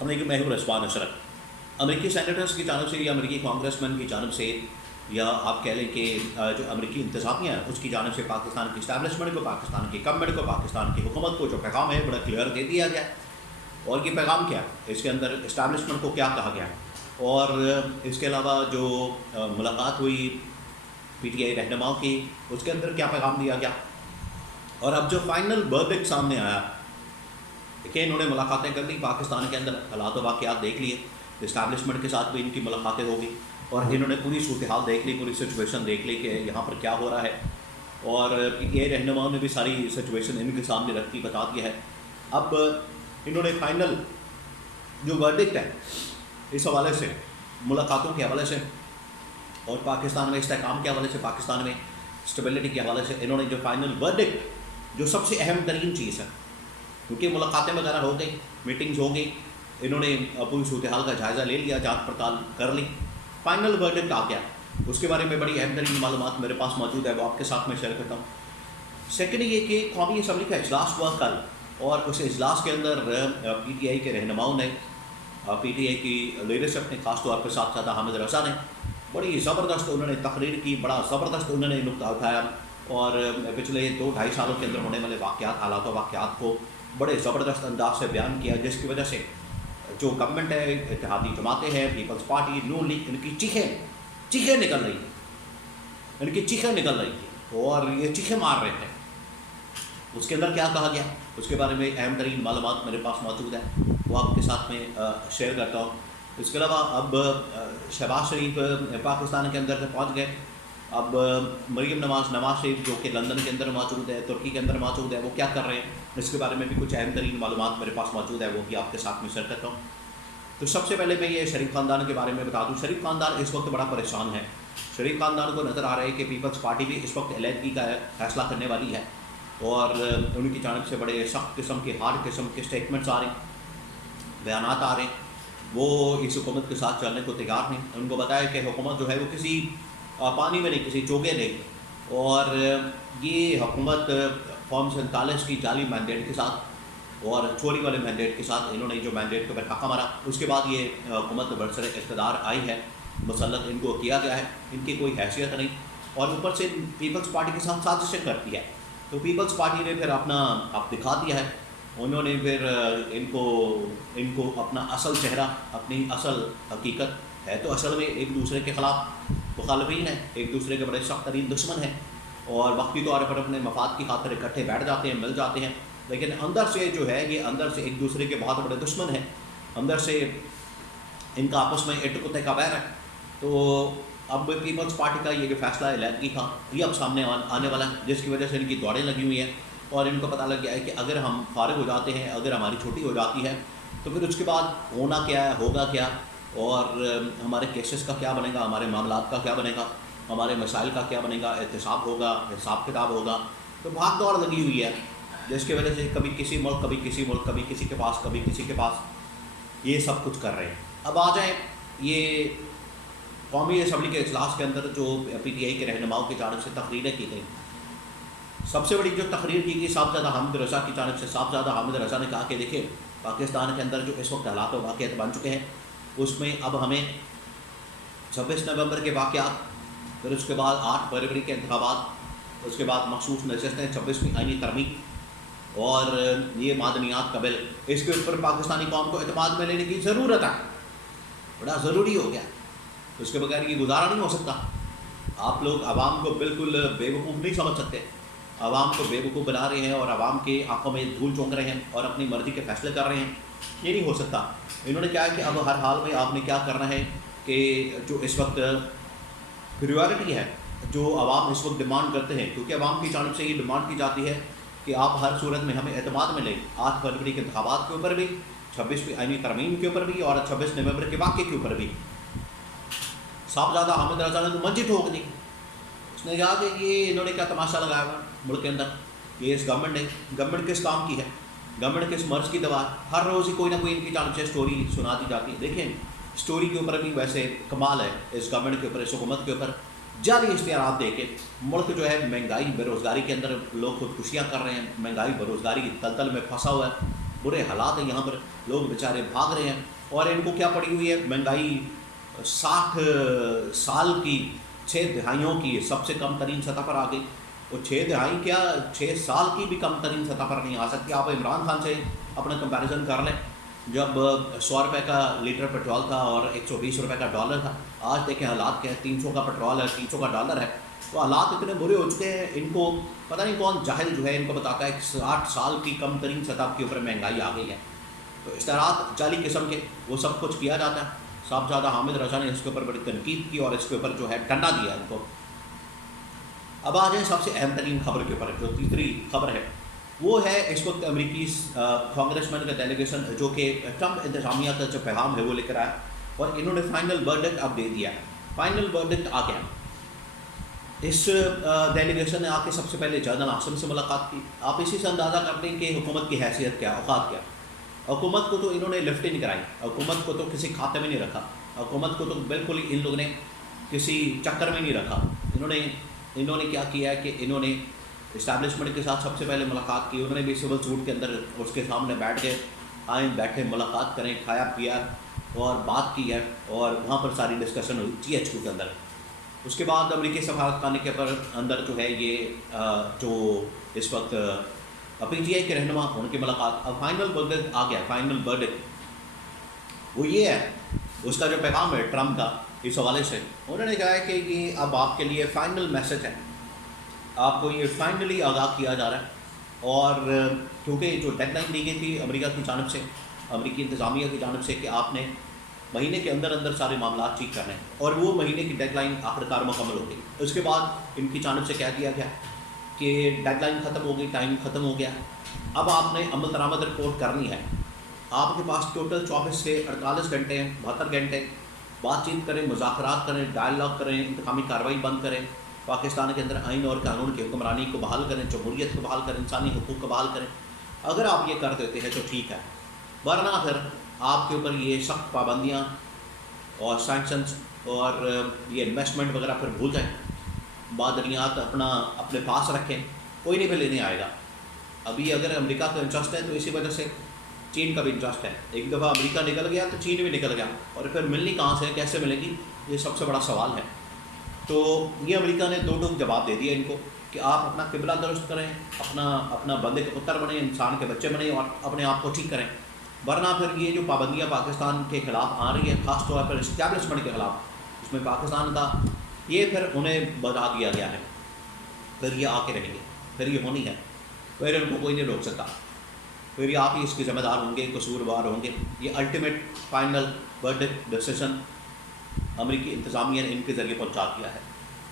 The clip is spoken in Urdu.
امریکی میں ہوں رضوان اشرف۔ امریکی سینیٹرز کی جانب سے یا امریکی کانگریس مین کی جانب سے یا آپ کہہ لیں کہ جو امریکی انتظامیہ ہے اس کی جانب سے پاکستان کی اسٹیبلشمنٹ کو، پاکستان کی گورنمنٹ کو، پاکستان کی حکومت کو جو پیغام ہے بڑا کلیئر دے دیا گیا ہے۔ اور یہ پیغام کیا ہے، اس کے اندر اسٹیبلشمنٹ کو کیا کہا گیا ہے، اور اس کے علاوہ جو ملاقات ہوئی پی ٹی آئی رہنماؤں کی، اس کے اندر کیا پیغام دیا گیا۔ اور اب جو فائنل ورڈکٹ سامنے آیا کہ انہوں نے ملاقاتیں کر لی، پاکستان کے اندر حالات و واقعات دیکھ لیے، اسٹیبلشمنٹ کے ساتھ بھی ان کی ملاقاتیں ہوگی اور انہوں نے پوری صورتحال دیکھ لی، پوری سچویشن دیکھ لی کہ یہاں پر کیا ہو رہا ہے، اور پی ٹی آئی رہنماؤں نے بھی ساری سچویشن ان کے سامنے رکھ کے بتا دیا ہے۔ اب انہوں نے فائنل جو ورڈکٹ ہے اس حوالے سے، ملاقاتوں کے حوالے سے اور پاکستان میں استحکام کے حوالے سے، پاکستان میں اسٹیبلٹی کے حوالے سے، انہوں نے جو فائنل ورڈکٹ جو سب سے اہم ترین چیز ہے، کیونکہ ملاقاتیں وغیرہ ہو گئی، میٹنگز ہو گئی، انہوں نے پوری صورتحال کا جائزہ لے لیا، جانچ پڑتال کر لی، فائنل ورڈکٹ آ گیا۔ اس کے بارے میں بڑی اہم ترین معلومات میرے پاس موجود ہے، وہ آپ کے ساتھ میں شیئر کرتا ہوں۔ سیکنڈ یہ کہ قومی اسمبلی کا اجلاس ہوا کل، اور اس اجلاس کے اندر پی ٹی آئی کے رہنماؤں نے، پی ٹی آئی کی لیڈرشپ نے، خاص طور پہ صاحبزادہ حامد رضا نے بڑی زبردست انہوں نے تقریر کی، بڑا زبردست انہوں نے نقطہ اٹھایا، اور پچھلے 2-2.5 سالوں کے اندر ہونے والے واقعات، حالات و واقعات کو بڑے زبردست انداز سے بیان کیا، جس کی وجہ سے جو گورنمنٹ ہے، اتحادی جماعتیں ہیں، پیپلز پارٹی، نون لیگ، ان کی چیخیں نکل رہی تھیں، ان کی چیخیں نکل رہی تھیں اور یہ چیخیں مار رہے تھے۔ اس کے اندر کیا کہا گیا، اس کے بارے میں اہم ترین معلومات میرے پاس موجود ہے، وہ آپ کے ساتھ میں شیئر کرتا ہوں۔ اس کے علاوہ اب شہباز شریف پاکستان کے اندر سے پہنچ گئے، اب مریم نواز شریف جو کہ لندن کے اندر موجود ہے، ترکی کے اندر موجود ہے، وہ کیا کر رہے ہیں، اس کے بارے میں بھی کچھ اہم ترین معلومات میرے پاس موجود ہے، وہ بھی آپ کے ساتھ میں شیئر کرتا ہوں۔ تو سب سے پہلے میں یہ شریف خاندان کے بارے میں بتا دوں، شریف خاندان اس وقت بڑا پریشان ہے۔ شریف خاندان کو نظر آ رہا ہے کہ پیپلز پارٹی بھی اس وقت علیحدگی کا فیصلہ کرنے والی ہے، اور ان کی جانب سے بڑے سخت قسم کے، ہارڈ قسم کے اسٹیٹمنٹس آ رہے ہیں، بیانات آ رہے ہیں۔ وہ اس حکومت کے ساتھ چلنے کو تیار ہیں۔ ان کو بتایا کہ حکومت جو ہے وہ کسی پانی میں نہیں، کسی چوگے نہیں، اور یہ حکومت فارم 47 کی جعلی مینڈیٹ کے ساتھ اور چوری والے مینڈیٹ کے ساتھ انہوں نے جو مینڈیٹ کو ڈھاکہ مارا، اس کے بعد یہ حکومت برسر اقتدار آئی ہے، مسلط ان کو کیا گیا ہے، ان کی کوئی حیثیت نہیں، اور اوپر سے پیپلز پارٹی کے ساتھ سازشیں کرتی ہے۔ تو پیپلز پارٹی نے پھر اپنا اب دکھا دیا ہے، انہوں نے پھر ان کو اپنا اصل چہرہ، اپنی اصل حقیقت ہے، تو اصل میں ایک دوسرے کے خلاف مخالفین ہیں، ایک دوسرے کے بڑے سخت ترین دشمن ہیں، اور وقتی طور پر اپنے مفاد کی خاطر اکٹھے بیٹھ جاتے ہیں، مل جاتے ہیں، لیکن اندر سے جو ہے یہ اندر سے ایک دوسرے کے بہت بڑے دشمن ہیں، اندر سے ان کا آپس میں اٹ کتے کا ویر ہے۔ تو اب پیپلز پارٹی کا یہ جو فیصلہ علیحدگی کا، یہ اب سامنے آنے والا ہے، جس کی وجہ سے ان کی دوڑیں لگی ہوئی ہیں، اور ان کو پتہ لگ گیا ہے کہ اگر ہم فارغ ہو جاتے ہیں، اگر ہماری چھٹی ہو جاتی ہے، تو پھر اس کے بعد ہونا کیا ہے، ہوگا کیا، اور ہمارے کیسز کا کیا بنے گا، ہمارے معاملات کا کیا بنے گا، ہمارے مسائل کا کیا بنے گا، احتساب ہوگا، حساب کتاب ہوگا۔ تو بھاگ دوڑ لگی ہوئی ہے، جس کی وجہ سے کبھی کسی ملک، کبھی کسی ملک، کبھی کسی کے پاس، کبھی کسی کے پاس، یہ سب کچھ کر رہے ہیں۔ اب آ جائیں یہ قومی اسمبلی کے اجلاس کے اندر جو پی ٹی آئی کے رہنماؤں کی جانب سے تقریریں کی گئیں، سب سے بڑی جو تقریر کی گئی صاحبزادہ حامد رضا کی جانب سے، صاحبزادہ حامد رضا نے کہا کہ دیکھیں پاکستان کے اندر جو اس وقت حالات و واقعات بن چکے ہیں، اس میں اب ہمیں 26 نومبر کے واقعات، پھر اس کے بعد 8 فروری کے انتخابات، اس کے بعد مخصوص نشستیں، 26ویں آئینی ترمیم اور یہ معدنیات کا بل، اس کے اوپر پاکستانی قوم کو اعتماد میں لینے کی ضرورت ہے، بڑا ضروری ہو گیا، اس کے بغیر یہ گزارا نہیں ہو سکتا۔ آپ لوگ عوام کو بالکل بے وقوف نہیں سمجھ سکتے، عوام کو بے وقوف بنا رہے ہیں اور عوام کے آنکھوں میں دھول جھونک رہے ہیں اور اپنی مرضی کے فیصلے کر رہے ہیں، یہ نہیں ہو سکتا۔ انہوں نے کہا ہے کہ اب ہر حال میں آپ نے کیا کرنا ہے کہ جو اس وقت پریورٹی ہے، جو عوام اس وقت ڈیمانڈ کرتے ہیں، کیونکہ عوام کی جانب سے یہ ڈیمانڈ کی جاتی ہے کہ آپ ہر صورت میں ہمیں اعتماد میں لیں، 8 فروری کے انتخابات کے اوپر بھی، 26ویں آئینی ترمیم کے اوپر بھی، اور 26 نومبر کے واقعے کے اوپر بھی۔ صاحبزادہ حامد رضا نے تو منجی ٹھوک دی، اس نے کہا کہ یہ انہوں نے کیا تماشا لگایا ہوا ملک کے اندر، یہ اس گورنمنٹ نے، گورنمنٹ کس کام کی ہے، گورنمنٹ کس مرض کی دوا، ہر روز ہی کوئی نہ کوئی ان کی جانب سے سٹوری سنا دی جاتی ہے۔ دیکھیں سٹوری کے اوپر بھی ویسے کمال ہے اس گورنمنٹ کے اوپر، اس حکومت کے اوپر، جعلی اشتہارات دے کے ملک جو ہے مہنگائی، بے روزگاری کے اندر لوگ خودکشیاں کر رہے ہیں، مہنگائی، بے روزگاری دلدل میں پھنسا ہوا ہے، برے حالات ہیں یہاں پر, لوگ بیچارے بھاگ رہے ہیں, اور ان کو کیا پڑی ہوئی ہے, مہنگائی 60 سال کی 6 دہائیوں کی سب سے کم ترین سطح پر آ گئی. وہ 6 دہائی کیا 6 سال کی بھی کم ترین سطح پر نہیں آ سکتی. آپ عمران خان سے اپنا کمپیریزن کر لیں, جب 100 روپے کا لیٹر پیٹرول تھا اور 120 روپے کا ڈالر تھا, آج دیکھیں حالات کیا ہے, 300 کا پیٹرول ہے, 300 کا ڈالر ہے. تو حالات اتنے برے ہو چکے ہیں, ان کو پتہ نہیں کون جاہل جو ہے ان کو بتاتا ہے کہ 60 سال کی کم ترین سطح کے اوپر مہنگائی آ گئی ہے. تو اشتہارات جعلی قسم کے وہ سب کچھ کیا جاتا ہے. صاحبزادہ حامد رضا نے اس کے اوپر بڑی تنقید کی اور اس کے اوپر جو ہے ڈنڈا دیا ان کو. اب آ جائیں سب سے اہم ترین خبر کے اوپر, جو تیسری خبر ہے وہ ہے اس وقت امریکی کانگریس مین کا ڈیلیگیشن جو کہ ٹرمپ انتظامیہ کا جو پیغام ہے وہ لے کر آیا, اور انہوں نے فائنل ورڈکٹ اب دے دیا ہے. فائنل ورڈکٹ آ گیا. اس ڈیلیگیشن نے آ کے سب سے پہلے جنرل عاصم سے ملاقات کی. آپ اسی سے اندازہ کرتے ہیں کہ حکومت کی حیثیت کیا, اوقات کیا. حکومت کو تو انہوں نے لفٹ ہی نہیں کرائی, حکومت کو تو کسی کھاتے میں نہیں رکھا, حکومت کو تو بالکل ہی ان لوگوں نے کسی چکر میں نہیں رکھا. انہوں نے کیا کیا ہے کہ انہوں نے اسٹیبلشمنٹ کے ساتھ سب سے پہلے ملاقات کی. انہوں نے بھی سول سوٹ کے اندر اس کے سامنے بیٹھ کے آئیں, بیٹھے, ملاقات کریں, کھایا پیا اور بات کی ہے, اور وہاں پر ساری ڈسکشن ہوئی GHQ کے اندر. اس کے بعد امریکی سفارت خانے کے اندر جو ہے یہ جو اس وقت PTI کے رہنما ان کی ملاقات. اب فائنل ورڈکٹ آ گیا. فائنل ورڈکٹ وہ یہ ہے, اس کا جو پیغام ہے ٹرمپ کا اس حوالے سے, انہوں نے کہا ہے کہ یہ اب آپ کے لیے فائنل میسج ہے, آپ کو یہ فائنلی آگاہ کیا جا رہا ہے. اور کیونکہ جو ڈیڈ لائن دی گئی تھی امریکہ کی جانب سے, امریکی انتظامیہ کی جانب سے کہ آپ نے مہینے کے اندر اندر سارے معاملات ٹھیک کرنے ہیں, اور وہ مہینے کی ڈیڈ لائن آخرکار مکمل ہو گئی. اس کے بعد ان کی جانب سے کہہ دیا گیا کہ ڈیڈ لائن ختم ہو گئی, ٹائم ختم ہو گیا, اب آپ نے عمل درآمد رپورٹ کرنی ہے. آپ کے پاس ٹوٹل 24 سے 48 گھنٹے ہیں, 72 گھنٹے, بات چیت کریں, مذاکرات کریں, ڈائلاگ کریں, انتقامی کارروائی بند کریں, پاکستان کے اندر آئین اور قانون کی حکمرانی کو بحال کریں, جمہوریت کو بحال کریں, انسانی حقوق کو بحال کریں. اگر آپ یہ کر دیتے ہیں تو ٹھیک ہے, ورنہ پھر آپ کے اوپر یہ سخت پابندیاں اور سینکشنز اور یہ انویسٹمنٹ وغیرہ پھر بھول جائیں, معدنیات اپنے پاس رکھیں, کوئی نہیں پھر لینے آئے گا. ابھی اگر امریکہ کا انٹرسٹ ہے تو اسی وجہ سے چین کا بھی انٹرسٹ ہے. ایک دفعہ امریکہ نکل گیا تو چین بھی نکل گیا, اور پھر ملنی کہاں سے, کیسے ملے گی, یہ سب سے بڑا سوال ہے. تو یہ امریکہ نے دو جواب دے دیا ان کو کہ آپ اپنا قبلہ درست کریں, اپنا بندے کے پتر بنیں, انسان کے بچے بنیں, اور اپنے آپ کو ٹھیک کریں, ورنہ پھر یہ جو پابندیاں پاکستان کے خلاف آ رہی ہیں, خاص طور پر اسٹیبلشمنٹ کے خلاف, اس میں پاکستان کا یہ پھر انہیں بتا دیا گیا ہے, پھر یہ آ کے رہیں گے, پھر یہ ہونی ہے, پھر ان کو کوئی نہیں روک سکتا, پھر یہ آپ ہی اس کے ذمہ دار ہوں گے, قصوروار ہوں گے. یہ الٹیمیٹ فائنل ورڈکٹ ڈیسیشن امریکی انتظامیہ نے ان کے ذریعے پہنچا دیا ہے.